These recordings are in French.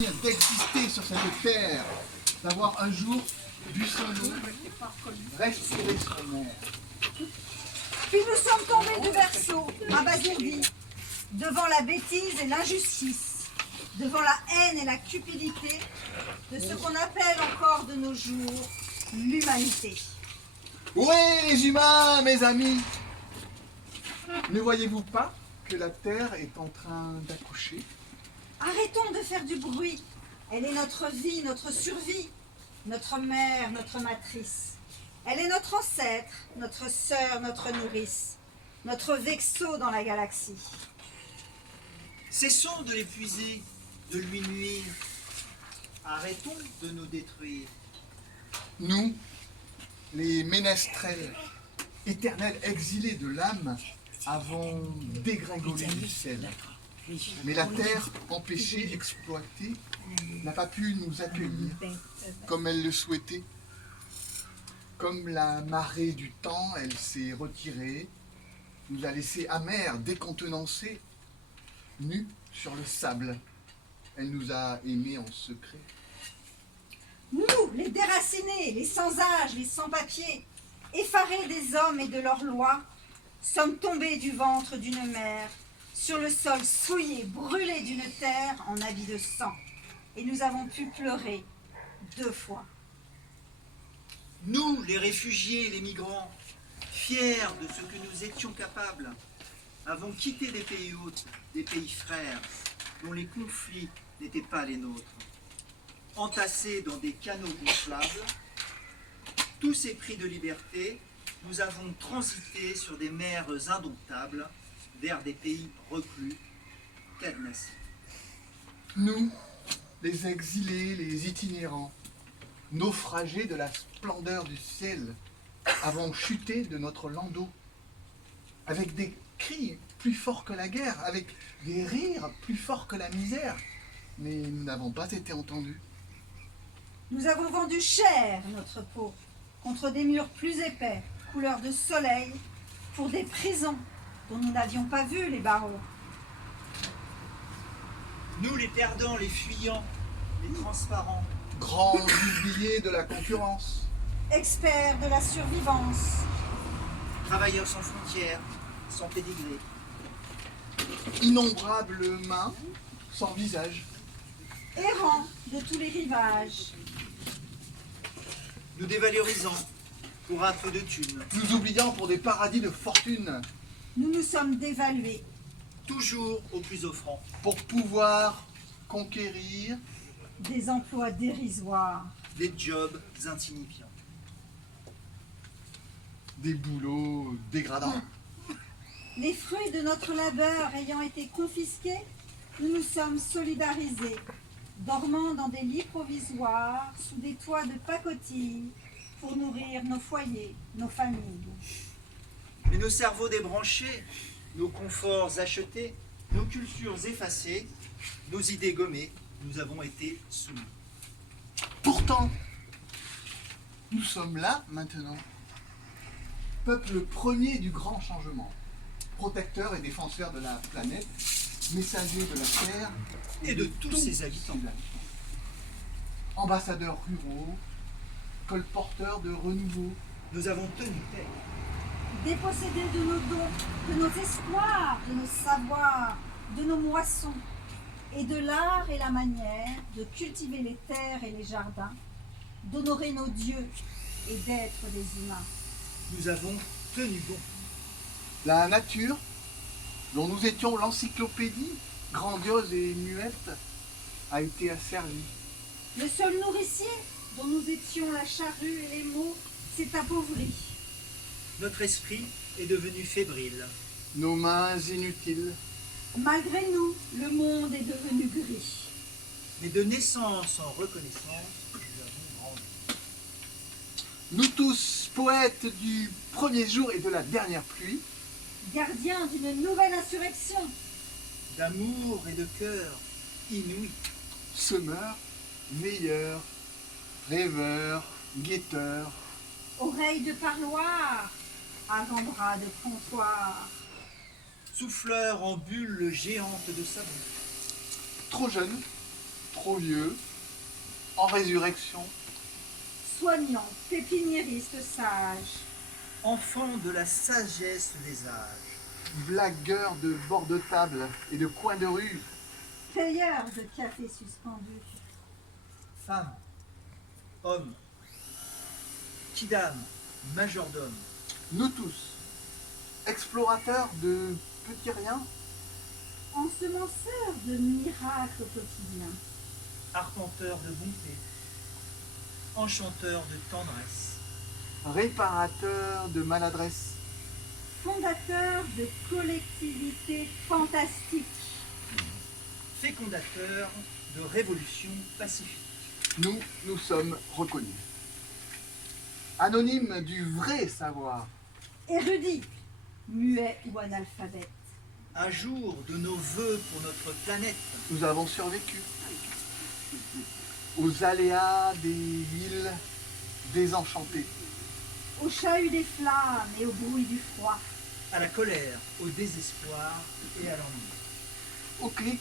d'exister sur cette terre, d'avoir un jour bu son eau, respiré son air. Puis nous sommes tombés du berceau, abasourdis, devant la bêtise et l'injustice, devant la haine et la cupidité de ce qu'on appelle encore de nos jours l'humanité. Ouais, les humains, mes amis! Ne voyez-vous pas que la terre est en train d'accoucher? Arrêtons de faire du bruit. Elle est notre vie, notre survie, notre mère, notre matrice. Elle est notre ancêtre, notre sœur, notre nourrice, notre vaisseau dans la galaxie. Cessons de l'épuiser, de lui nuire. Arrêtons de nous détruire. Nous, les ménestrels, éternels exilés de l'âme, avons dégringolé du ciel. Mais la terre, empêchée, exploitée, n'a pas pu nous accueillir comme elle le souhaitait. Comme la marée du temps, elle s'est retirée, nous a laissés amers, décontenancés, nus sur le sable. Elle nous a aimés en secret. Nous, les déracinés, les sans-âge, les sans-papiers, effarés des hommes et de leurs lois, sommes tombés du ventre d'une mère, sur le sol souillé, brûlé d'une terre en habit de sang. Et nous avons pu pleurer 2 fois. Nous, les réfugiés, les migrants, fiers de ce que nous étions capables, avons quitté des pays hôtes, des pays frères, dont les conflits n'étaient pas les nôtres. Entassés dans des canaux gonflables, tous épris de liberté, nous avons transité sur des mers indomptables vers des pays reclus, cadenassés. Nous, les exilés, les itinérants, naufragés de la splendeur du ciel, avons chuté de notre landau, avec des cris plus forts que la guerre, avec des rires plus forts que la misère, mais nous n'avons pas été entendus. Nous avons vendu cher notre peau contre des murs plus épais, couleur de soleil, pour des prisons dont nous n'avions pas vu les barreaux. Nous, les perdants, les fuyants, les transparents, Grands oubliés de la concurrence, Experts de la survivance, travailleurs sans frontières, sans pédigré, innombrables mains sans visage, errants de tous les rivages, nous dévalorisant pour un peu de thunes, nous oubliant pour des paradis de fortune, nous nous sommes dévalués. toujours au plus offrant. pour pouvoir conquérir Des emplois dérisoires, Des jobs insignifiants. des boulots dégradants. les fruits de notre labeur ayant été confisqués, nous nous sommes solidarisés, dormant dans des lits provisoires, sous des toits de pacotille, pour nourrir nos foyers, nos familles. Mais nos cerveaux débranchés, nos conforts achetés, nos cultures effacées, nos idées gommées, nous avons été soumis. Pourtant, nous sommes là maintenant, peuple premier du grand changement, protecteur et défenseur de la planète, messager de la terre Et de tous ses habitants. Ambassadeurs ruraux, colporteurs de renouveau, Nous avons tenu tête. Dépossédés de nos dons, de nos espoirs, de nos savoirs, de nos moissons, et de l'art et la manière de cultiver les terres et les jardins, d'honorer nos dieux et d'être des humains. Nous avons tenu bon. la nature, dont nous étions l'encyclopédie, grandiose et muette, a été asservie. Le seul nourricier dont nous étions la charrue et les mots s'est appauvri. Notre esprit est devenu fébrile. Nos mains inutiles, Malgré nous, le monde est devenu gris. Mais de naissance en reconnaissance, nous avons grandi. nous tous, poètes du premier jour et de la dernière pluie, Gardiens d'une nouvelle insurrection, D'amour et de cœur inouï. semeurs, veilleurs, rêveurs, guetteurs, oreilles de parloir, avant-bras de comptoir. Souffleur en bulles géantes de savon. trop jeunes, trop vieux, en résurrection, Soignant, pépiniériste sage, enfant de la sagesse des âges, blagueur de bord de table et de coin de rue, payeur de café suspendu, femme, homme, kidam, majordome, nous tous, explorateurs de petits riens, ensemenceur de miracles quotidiens, arpenteur de bonté, enchanteur de tendresse, réparateurs de maladresse, fondateur de collectivités fantastiques, fécondateur de révolution pacifique. nous sommes reconnus. Anonymes du vrai savoir, érudits, muets ou analphabètes, À jour de nos vœux pour notre planète, nous avons survécu aux aléas des villes désenchantées, au chahut des flammes et au bruit du froid, à la colère, au désespoir et à l'ennui. au clic,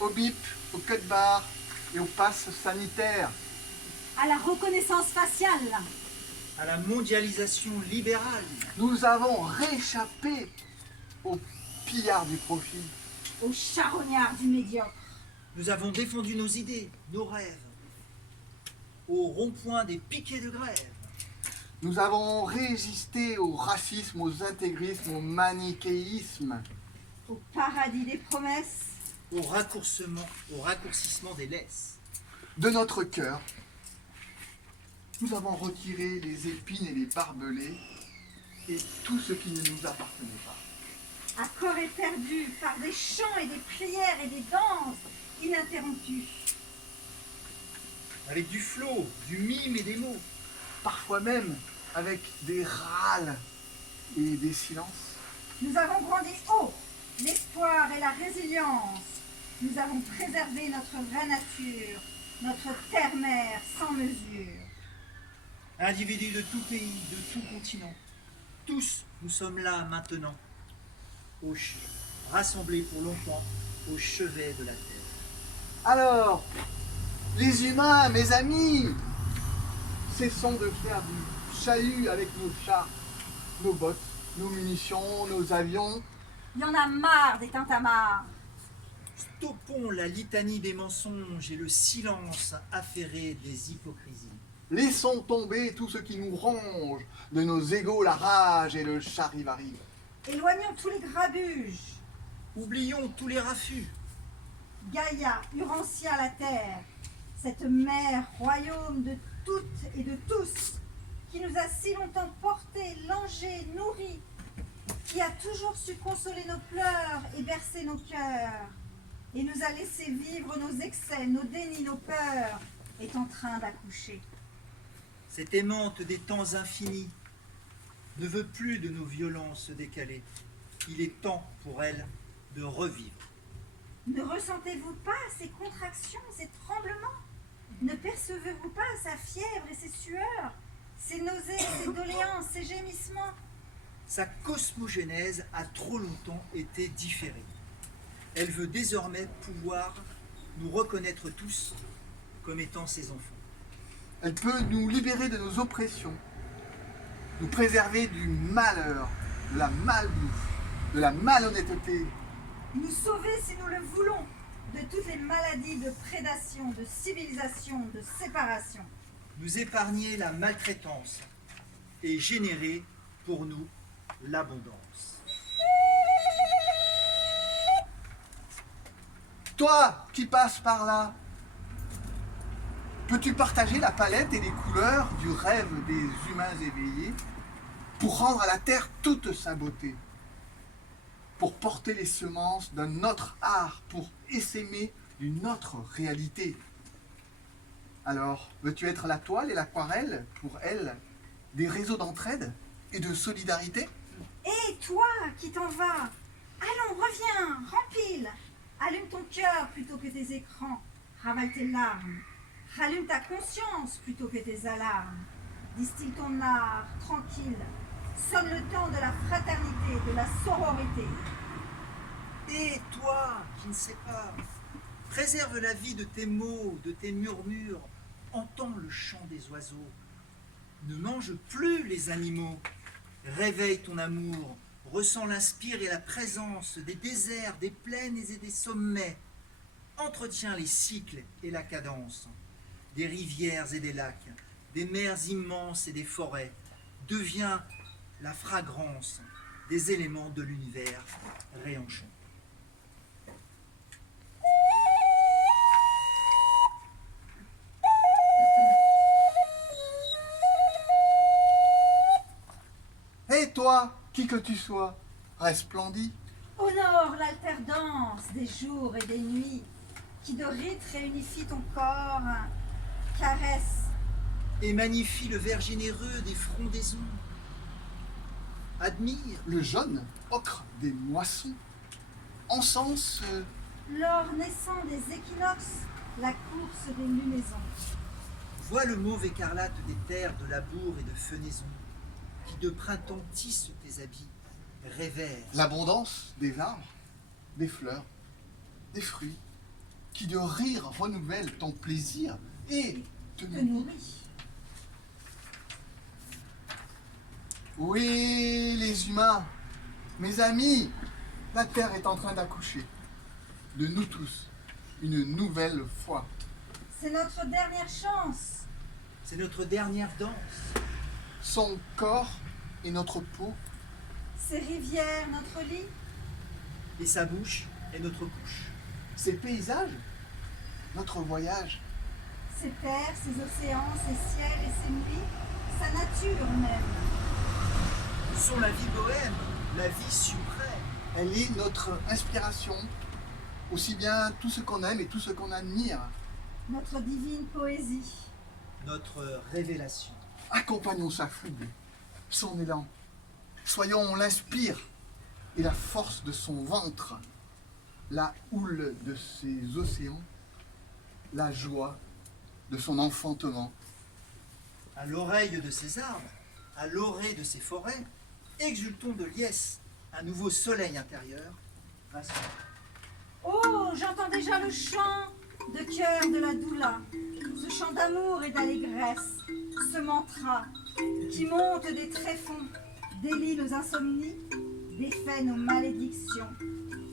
au bip, au code barre et au pass sanitaire, à la reconnaissance faciale, À la mondialisation libérale, nous avons réchappé au pillard du profit. au charognard du médiocre, nous avons défendu nos idées, nos rêves, au rond-point des piquets de grève, Nous avons résisté au racisme, aux intégrismes, au manichéisme, au paradis des promesses, au raccourcissement des laisses. de notre cœur. Nous avons retiré les épines et les barbelés et tout ce qui ne nous appartenait pas. à corps éperdu par des chants et des prières et des danses ininterrompues, Avec du flot, du mime et des mots, Parfois même avec des râles et des silences. nous avons brandi haut l'espoir et la résilience, nous avons préservé notre vraie nature, notre terre-mère sans mesure. individus de tout pays, de tout continent. Tous, nous sommes là maintenant, rassemblés pour longtemps au chevet de la terre. Alors, les humains, mes amis, cessons de faire du chahut avec nos chars, nos bottes, nos munitions, nos avions. Il y en a marre des tintamarres. Stoppons la litanie des mensonges et le silence affairé des hypocrisies. Laissons tomber tout ce qui nous ronge, de nos égaux la rage et le charivari. Éloignons tous les grabuges. Oublions tous les raffus. Gaïa, Urantia la terre, cette mère royaume de toutes et de tous, qui nous a si longtemps portés, langés, nourris, qui a toujours su consoler nos pleurs et bercer nos cœurs, et nous a laissé vivre nos excès, nos dénis, nos peurs, est en train d'accoucher. Cette aimante des temps infinis ne veut plus de nos violences décalées. Il est temps pour elle de revivre. Ne ressentez-vous pas ces contractions, ces tremblements? Ne percevez-vous pas sa fièvre et ses sueurs, ses nausées, ses doléances, ses gémissements? Sa cosmogénèse a trop longtemps été différée. Elle veut désormais pouvoir nous reconnaître tous comme étant ses enfants. Elle peut nous libérer de nos oppressions, nous préserver du malheur, de la malbouffe, de la malhonnêteté, Nous sauver, si nous le voulons, de toutes les maladies de prédation, de civilisation, de séparation. Nous épargner la maltraitance et générer pour nous l'abondance. Toi qui passes par là, peux-tu partager la palette et les couleurs du rêve des humains éveillés pour rendre à la terre toute sa beauté, pour porter les semences d'un autre art, pour essaimer d'une autre réalité? Alors, veux-tu être la toile et l'aquarelle pour elle, des réseaux d'entraide et de solidarité? Et toi qui t'en vas, allons, reviens, rempile. Allume ton cœur plutôt que tes écrans, ravale tes larmes. Rallume ta conscience plutôt que tes alarmes. Distille ton art, tranquille. Sonne le temps de la fraternité, de la sororité. Et toi qui ne sais pas, Préserve la vie de tes mots, de tes murmures. Entends le chant des oiseaux. Ne mange plus les animaux. Réveille ton amour. Ressens l'inspire et la présence des déserts, des plaines et des sommets. Entretiens les cycles et la cadence. Des rivières et des lacs, des mers immenses et des forêts. Deviens la fragrance des éléments de l'univers réenchanté. Et toi, qui que tu sois, resplendis. Honore l'alternance des jours et des nuits, qui de rites réunifie ton corps, caresse. Et magnifie le vers généreux des frondaisons. Admire Le jaune ocre des moissons encense L'or naissant des équinoxes, la course des lunaisons. Vois le mauve écarlate des terres de labour et de fenaison, qui de printemps tissent tes habits, révèrent. l'abondance des arbres, des fleurs, des fruits, qui de rire renouvellent ton plaisir et te Te nourrit. nourrit. Oui, les humains, mes amis, la Terre est en train d'accoucher de nous tous, une nouvelle fois. C'est notre dernière chance. C'est notre dernière danse. Son corps et notre peau, Ces rivières, notre lit. Et sa bouche est notre couche. ses paysages, notre voyage, Ces terres, ces océans, ces ciels et ces nuits, sa nature même. Nous sommes la vie bohème, la vie suprême. elle est notre inspiration, aussi bien tout ce qu'on aime et tout ce qu'on admire. Notre divine poésie. Notre révélation. Accompagnons sa fougue, son élan. Soyons l'inspire et la force de son ventre, la houle de ses océans, la joie de son enfantement. À l'oreille de ces arbres, à l'orée de ces forêts, exultons de liesse, un nouveau soleil intérieur. Rassemble. Oh, j'entends déjà le chant de cœur de la doula, ce chant d'amour et d'allégresse, ce mantra qui monte des tréfonds, délie nos insomnies, défait nos malédictions.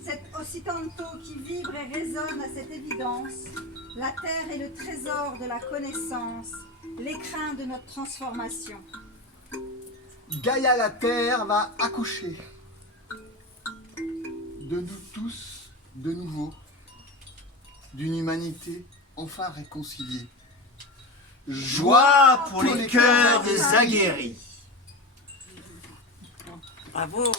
Cet occitanto qui vibre et résonne à cette évidence, la terre est le trésor de la connaissance, l'écrin de notre transformation. Gaïa la terre va accoucher de nous tous de nouveau, d'une humanité enfin réconciliée. Joie pour les cœurs aguerris. Bravo.